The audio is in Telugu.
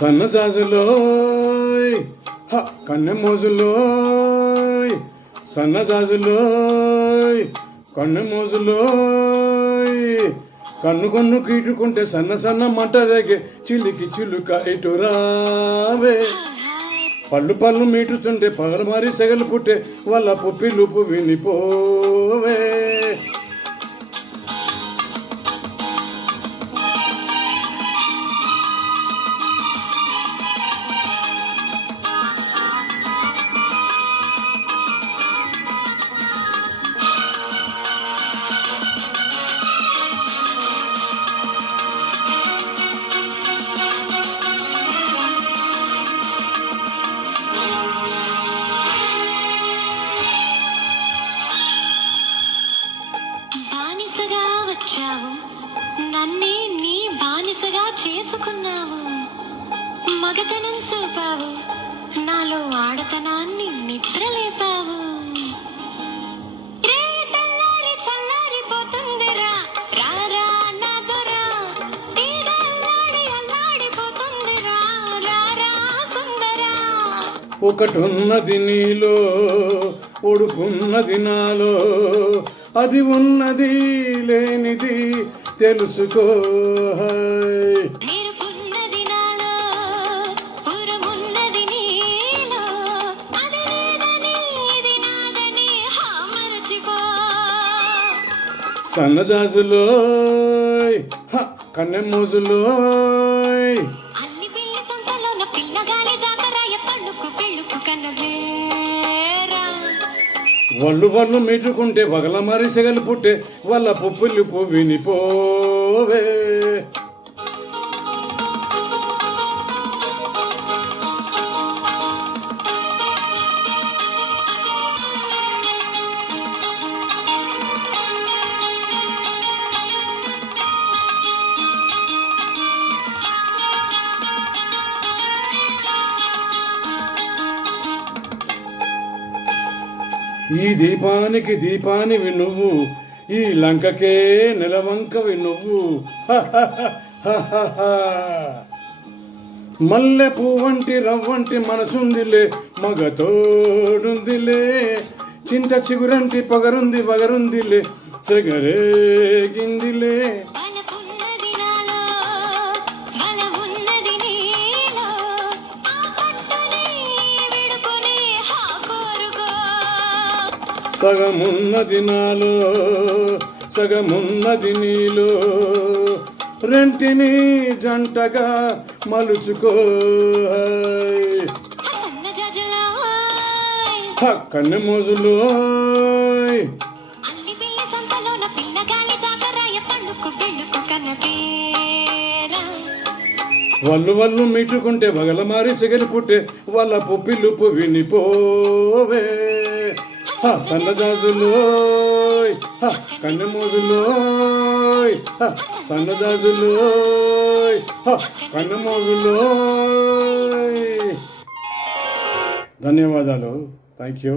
సన్నజాజులోయ్ కన్నె మోజులోయ్ సన్నజాజులోయ్ కన్నె మోజులోయ్ కన్ను కీటుకుంటే సన్న సన్న మంట రేగే చిలికి చిలుక ఇటు రావే పళ్ళు మీటుతుంటే పగలు మారి సెగలు పుట్టే వాళ్ళ పుప్పిలుపు వినిపోవే నన్నే నీ బానిసగా చేసుకున్నావు, మగతనం చూపావు, నాలో ఆడతనాన్ని నిద్రలేపావు. చల్లారిపోతుందిరా రారా నా దొరా, అల్లాడిపోతుందిరా రారా సుందరా. ఒకటున్నది నీలో ఒడుకున్నది నాలో, అది ఉన్నది లేనిది తెలుసుకో. సన్నజాజులోయ్ కన్నె మోజులోయ్ వళ్ళు మీటుకుంటే పగల మరి సెగలు పుట్టే వాళ్ళ పుప్పులు వినిపోవే. ఈ దీపానివి నువ్వు, ఈ లంకకే నెలవంకవి నువ్వు. మల్లె పువ్వంటి రవ్వంటి మనసుందిలే, మగతోడుందిలే, చింత చిగురంటి పగరుందిలే, చెగరేగిందిలే. సగమున్నది నాలో సగమున్నది నీలో, రెంటిని జంటగా మలుచుకో. కన్నె మోజులోయ్ వళ్ళు మీటుకుంటే వగల మారి సిగలు పుట్టే వాళ్ళ పుప్పిలుపు వినిపోవే. సన్నజాజులోయ్ కన్నె మోజులోయ్ సన్నజాజులోయ్ కన్నె మోజులోయ్. ధన్యవాదాలు. Thank you.